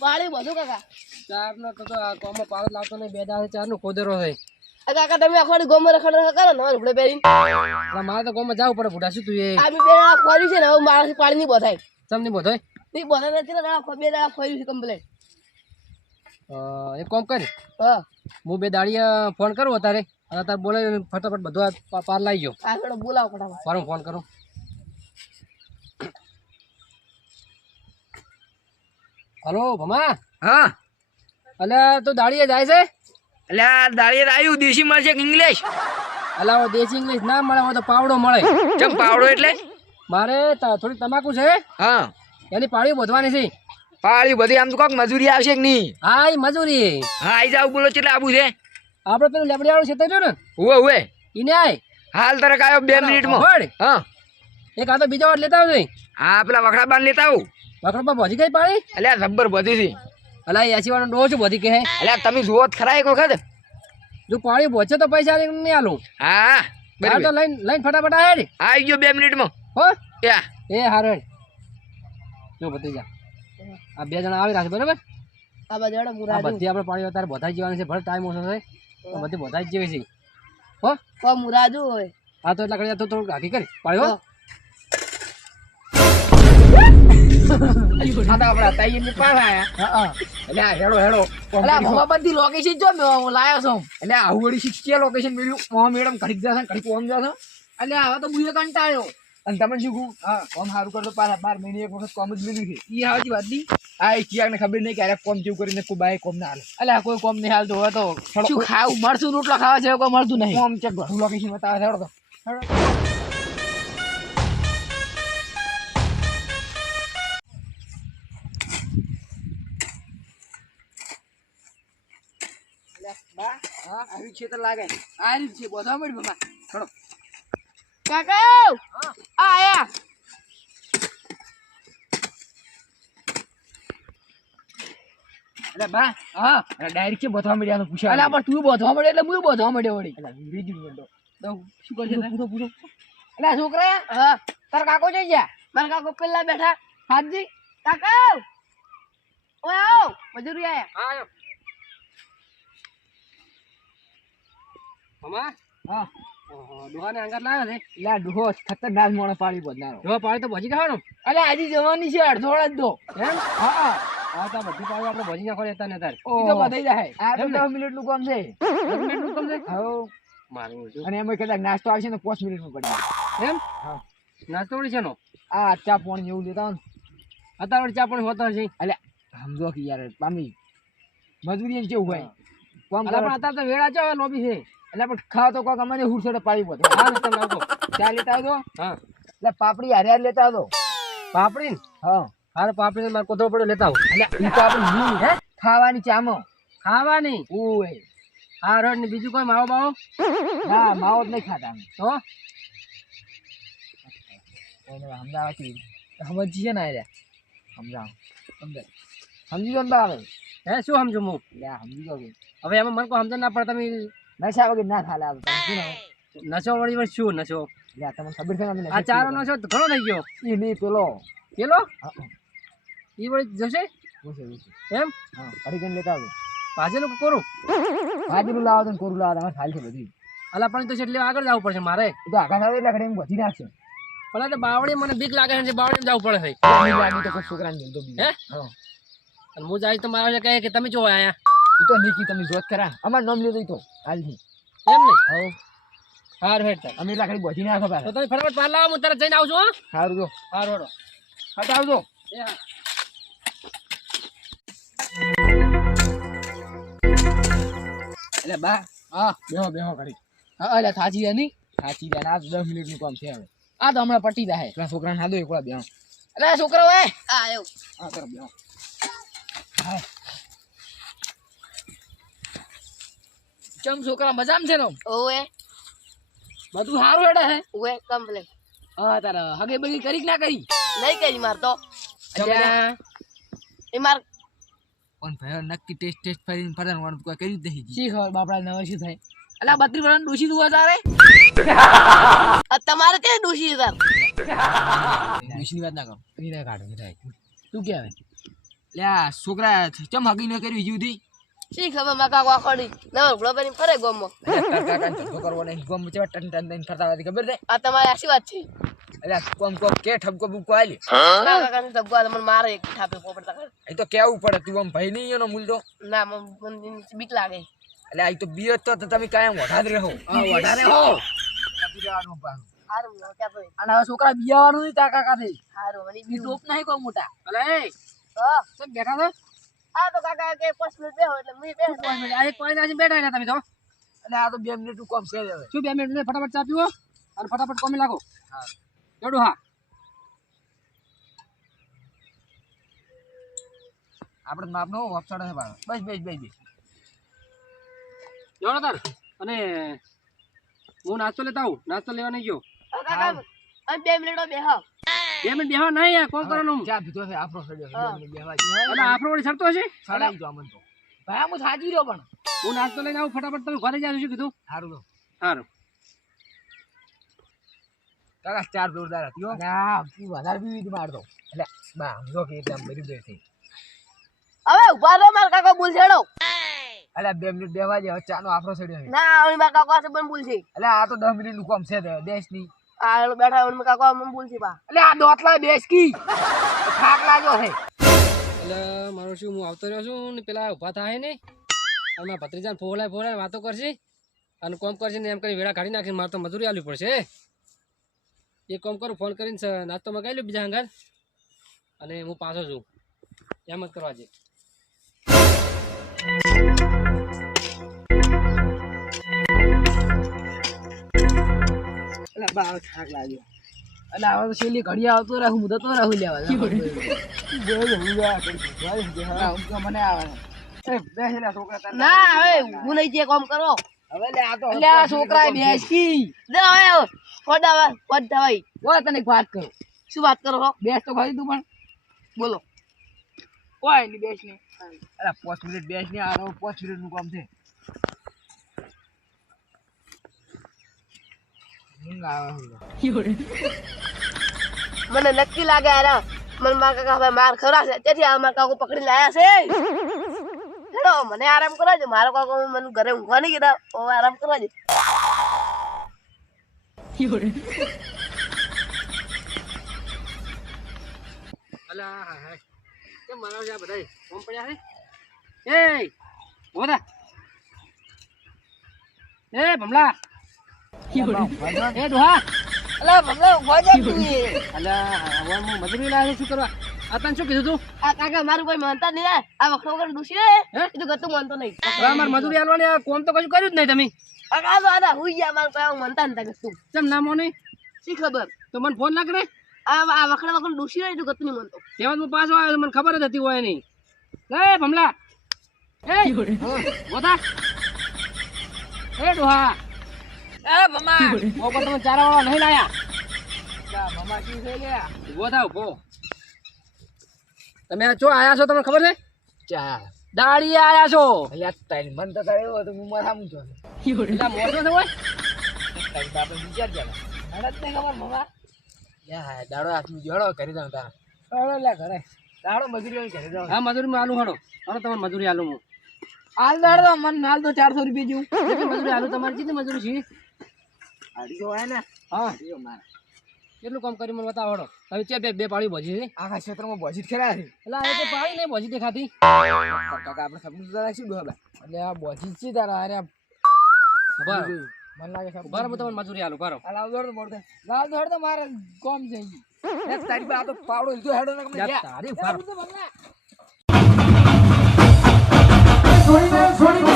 પાણી બધું કાકા. ચાર નો તો કોમો પારો લાવતો નહીં બે દાડે ચાર નો કોદરો છે કાકા તમે આખો ગોમર રખડ કરો ને પહેરીને અલા મારે તો કોમો જવું પડે શું તું એ? આ બી છે ને હવે મારાથી પાણી નહીં બોધાય. ચમની બધો નહીં બોધાય નથી ને બે દાડા ખોર્યું છે કમ્પ્લેટ એક કામ કર. હા. હું બે દાડીએ ફોન કરું અત્યારે અને તારે બોલે ફટાફટ બધું આ પાર લાવી ગયો. બોલાવો ફટાફટ. ફોન કરું. હલો ભમા? હા. અલ્યા તો દાળીએ જાય છે? એટલે આ દાળિયે આવ્યું દેશી મળશે કે ઇંગ્લિશ? અલા હું દેશી ઇંગ્લિશ ના મળે હું તો પાવડો મળે. ચમ પાવડો એટલે? મારે ત- થોડી તમાકુ છે. હા. એની પાળી બોધવાની છે. પાળી બધી આમ તો કોક મજૂરી આવશે કે નહીં? હા એ મજૂરી. હા આઈ જાવ બોલો કેટલા આબુ છે? આપણે પેલું લેબડી વાળું છે ને. હુએ હુએ એને આય. હાલ તરક આવ્યો બે મિનિટમાં. હા. એક આ તો બીજા વાર લેતા આવજો. હા પેલા વખડા બાંધ લેતા આવું. વખડમાં ભજી ગઈ પાડી? અલ્યા રબર બધી હતી અલા એસી વાળો છું બધી કહે? એટલે તમે જુઓ ખરા એક વખત. જો પાણી પહોંચે તો પૈસા નહીં આલું. હા બરાબર. તો લઈને લઈને ફટાફટ આવે હેડ. આવી ગયો બે મિનિટમાં. હો? યા એ હારો જો બધી જા આ બે જણા આવી રહ્યા બરાબર? આ બાજુ જણા આ બધી આપણે પાણી અત્યારે બધા જવાની છે ભલે ટાઈમ ઓછો છે તો બધી બધા જ જેવી છે. હો? કો મુરાજુ હોય. હા તો એટલા કરી તો થોડું હાકી કરી. પાળી આ તો હા. એટલે આ હેડો હેડો અલા ભવા લોકેશન જો હું લાયો છું. એટલે આ આવડી શીખી લોકેશન મળ્યું મેડમ ઘડીક જશે ઘડીક ઓમ જશે. એટલે હવે તો બુએ કંટાળ્યો. અને તમે શું કહું? હા કોમ સારું કરતો પાછા બાર મહિને એક વખત કોમ જ મળ્યું છે. ઈ હાજી વાત દી. આ એક ખબર નહીં કે અરે કોમ જેવું કરીને કોઈ બાય કોમ ના હાલે અલા કોઈ કોમ નહીં હાલતું હવે તો શું ખાવું મળશું રોટલો ખાવા છે કોઈ મળતું નહીં? કોમ ઘણું લોકેશન બતાવે હેડો તો. હા? આવી છે તો લાગે. આ રીત છે બધા મળી બાબા ચડો કાકા આ આયા. એટલે બા હા. અરે ડાયરેક્ટ કે બતાવવા મળ્યા પૂછ્યા અલા પણ તું બોધવા મળે એટલે હું બોધવા મળ્યો વળી. એટલે અંગ્રેજી બોલતો તો. શું કરશે પૂછો પૂછો અલા છોકરા હા. તાર કાકો જઈ જા મારા કાકો પેલા બેઠા. હાજી કાકા ઓય આવ મજૂરી આયા. હા મમા? હા. ડોહાને અંગાર લાવ્યો છે? એટલે ડોહો ખતરનાક મોણો પાડી બદલારો જો પાળી તો ભજી ખાવાનું? અલે આજે જવાની છે અડધો જ દો. એમ? હા હા. તો બધી પાળી આપણે ભજી નાખો લેતા ને તાર. ઈ તો બધાઈ જાય આ તો એમ ને? દસ મિનિટનું કામ છે. હવ મારું છું અને એમાં કદાચ નાસ્તો આવશે ને પાંચ મિનિટમાં પડી એમ? હા. નાસ્તો વળી છે નો આ ચા પાણી એવું લેતા અત્યારે ચા પણ હોતા છે. એટલે સમજો કે યાર પામી મજૂરી કેવું હોય? પણ અત્યારે તો વેળા ચો લોબી છે. એટલે પણ ખાવ તો કોક હુરસડે પાડી પડે હા તમે આવજો ચા લેતા આવજો. હા. એટલે પાપડી હારે લેતા આવજો. પાપડી? ને હા. હારે પાપડી મારે કોથળો પડ્યો લેતા આવું. એટલે ઈ હે? ખાવાની ચામાં. ખાવાની? ઓય. હા રોડ ને બીજું કોઈ માવો બાવો? ના માવો જ નહીં ખાતા અમે. તો? કોઈને સમજાવવાથી સમજી છે ને આ રહ્યા સમજાવો. સમજાય. સમજી ગયો ને હવે હે શું સમજુ હું? સમજી હવે એમાં મને કોઈ સમજણ ના પડે તમે નશા વગર ના થાલે આવે તમે શું ને નશો વળી વળી શું નશો? લ્યા તમને ખબર છે અમે આ ચારો નશો તો ઘણો થઈ ગયો. ઈ નહીં પેલો. પેલો. ઈ વળી જશે? એમ? હા હરિજન લેતા આવજો. ભાજેલું કરું? હાજરું લાવો તો કોરું લાવો તમારે ખાલી છે બધી. અલા પણ તો છે એટલે આગળ જવું પડશે મારે. તો આગળ આવે એટલે એમ બધી નાખશે. પણ તો બાવળી મને બીક લાગે છે બાવળી જવું પડે છે. લાગી તો છોકરાને હે? હા. અને હું જાય તો મારા કહે કે તમે જો આયા તો નીકી તમે જોત ખરા. અમાર નામ લેતો તો તો હાલથી. એમ નહીં? હવ. હાર હેડ તાર. અમે એટલા ખાલી બધી નાખો તો તમે ફટાફટ પાર લાવો હું તરત જઈને આવજો હા. હો સારું જો. હાર હેડો હટ આવજો. એ હા. એટલે બા. હા. બેહો બેહો ઘડી હા અલે થાજી નહીં સાચી જાય આ દસ મિનિટનું કામ છે હવે. આ તો હમણાં પટી જાય પેલા છોકરાને હાદો એકલા બેહો. અરે છોકરો હે. હા આયો હા કરો બેહો. ચમ છોકરા મજામાં છે ને ઓવે. બધું સારું હેડે હે? ઓવે કમ્પ્લેટ હા તારા હગે બગી કરી કે ના કરી? નહીં કરી માર તો. એ માર કોણ ભાઈ નક્કી ટેસ્ટ ટેસ્ટ ફરીને ફરવાનું વાળું કોઈ કર્યું જ નહીં શી ખબર બાપડા નવા શું થાય? અલા બત્રી વર્ષ ડોસી તું તારે? તમારે ત્યાં ડોશી તાર? વિશની વાત ના કરો. નહીં કાઢો તું કે આવે લ્યા છોકરા ચમ હગી ન કર્યું જીવથી શી ખબર મારા કાકો આખોડી નવો ઘોડો બની ફરે ગોમો. કાકા કાકાને ધંધો કરવો નહીં. ગમ ચેવા ટન ટન દઈને ફરતા હતી ખબર છે? આ તમારી આશી વાત છે? અલ્યા કોમ કોમ કે ઠબકો બુકો આલી કાકા કાકાને ધબ્બો આ મને મારે એક ઠાપે પોપડતા કર એ તો કેવું પડે? તું આમ ભાઈ નહીં એનો મૂલ તો ના મને મને બીક લાગે. એટલે આ તો બીય તો તો તમે કાયમ વઢા જ રહો. હા વધારે રહો અને હવે છોકરા બિયાવાનું નહીં તા કાકા થઈ સારું મને બી ટોપ નહીં કોઈ મોટા. અલે બેઠા છો? આ તો કાકા કે પાંચ મિનિટ બેહો એટલે મેં બેહો. પાંચ મિનિટ આ એક પાંચ બેઠા રહ્યા તમે તો. એટલે આ તો બે મિનિટ કોમ છે હવે. શું બે મિનિટ ફટાફટ ચા પીવો અને ફટાફટ કોમી લાગો જોડું હા. આપણે માપનો વપસાડો છે બાળો બસ બસ બસ બસ. જોડો તાર. અને હું નાસ્તો લેતા આવું. નાસ્તો લેવા નહીં ગયો. બે કાકા અને બે મિનિટો બેહો. બે મિનિટ બેહવા નહીં યાર કોણ કરવાનું? ચા પીધો છે આફરો સડ્યો છે. બેહવા દે. આફરો વળી સરતો હશે? સડાઈ જો અમન તો. ભાઈ હું સાજી રહ્યો પણ. હું નાસ્તો લઈને આવું ફટાફટ તમે ઘરે જાવ છું કીધું? સારું તો. સારું કાકા ચાર જોરદાર હતી હો. આ વધારે પીવી હતી મારતો. એટલે બા સમજો કે એકદમ મરી ગયો છે હવે ઊભા રહો માર કાકા ભૂલ છેડો અલ્યા બે મિનિટ બેવા દે હવે ચાનો આપણો સડ્યો ના હવે મારા કાકા છે પણ બોલ છે એટલે આ તો 10 મિનિટનું કામ છે દેશની આ બેઠા હું કાકો ભૂલ છે બા. એટલે આ દોતલા બેસકી. થાક લાગ્યો હે. એટલે મારો શું, હું આવતો રહ્યો છું ને પેલા ઊભા થાય ને, અને ભત્રીજાન ફોલાય ફોલાય વાતો કરશે, અને કોમ કરશે ને એમ કરી વેળા કાઢી નાખીને મારે તો મજૂરી આલવી પડશે. એ કોમ કરું, ફોન કરીને નાસ્તો મગાવી લો બીજા હંગાર અને હું પાછો છું. એમ જ કરવા છે એટલે બા હવે થાક લાગ્યો. એટલે તો છેલ્લી ઘડી આવતો રહું હું તો રહું લેવા મને આવે એ બેસેલા છોકરા તારા ના હવે હું નહીં જે કામ કરો. હવે લે આ તો એટલે આ છોકરા બેસકી દે હવે ફોડા ફોડા ભાઈ ઓય તને એક વાત કરું. શું વાત કરો છો બેસ તો ખરી તું પણ. બોલો. કોઈ નહીં બેસ ને અરે પાંચ મિનિટ બેસ નહીં આ પાંચ મિનિટનું કામ છે ઊંઘ આવે છે. મને નક્કી લાગે યાર મને મારા કાકા હવે માર ખવડાવશે. તેથી આ મારા કાકો પકડી લાયા છે. હેડો મને આરામ કરવા દે મારો કાકો મને ઘરે ઊંઘવા નહીં કીધા. ઓ આરામ કરવા અલા હા હા. કેમ મારા છે આ બધાય? પડ્યા છે? એ બોધા. એ ભમલા. એ દોહા. અલા ભમલા ઊંઘવા જા તું. અલા હવે હું મજૂરી લાવ્યો છું શું કરવા? આ તને શું કીધું તું? આ કાકા મારું કોઈ માનતા નહીં આ વખત વગર દુસી હે? તો ગતું માનતો નહીં. હવે મારે મજૂરી આલવાની આ કોમ તો કશું કર્યું જ નહીં તમે. કાકા તો આદા હુઈ ગયા મારું કોઈ માનતા નથી ગતું કેમ ના મોને શી ખબર? તો મને ફોન ના કરે? આ આ વખત વગર દુસી એ તો ગતું નહીં માનતો. તેમાં હું પાછો આવ્યો મને ખબર જ હતી હોય નહીં. ભમલા. એ દોહા. એ મમા મોકો તમે ચારા વાળા નહીં લાયા. ઊભો થાવ ઊભો. તમે આ ચો આયા છો તમને ખબર છે? ચા. દાડી આયા છો. અલ્યા તારી મન તો તારે એવું હતું હું મારા મૂં છો. એટલે મોટો છે હોય? તારી બાપે વિચાર જાય મને જ ખબર મમા યા દાડો હાથમાં જોડો કરી દઉં તારા. અરે લે ઘરે. દાડો મજૂરી કરી દઉં. હા મજૂરી માં આલુ હડો હડો તમારે મજૂરી આલુ હું. હાલ દાડો મને હાલ તો ચારસો રૂપિયા જેવું. મજૂરી આલુ? તમારી કેટલી મજૂરી છે? હાડીઓ હોય ને? હા. હાડીઓ મારા. કેટલું કામ કરી મને બતાવો હવે ચે બે બે પાળી ભજી છે આખા ક્ષેત્રમાં ભજી ખેડા છે. એટલે હવે તો પાળી નહીં ભજી દેખાતી. કાકા આપણે સમજી જરા શું ડોબા એટલે આ ભજી છે તારા અરે મને લાગે છે બરાબર તમને મજૂરી આલો બરાબર આ દોડ મોડ લાવ દોડ તો મારે કોમ જઈ તારી બા તો લીધો હેડો ને કે તારી ફાર છોડી દે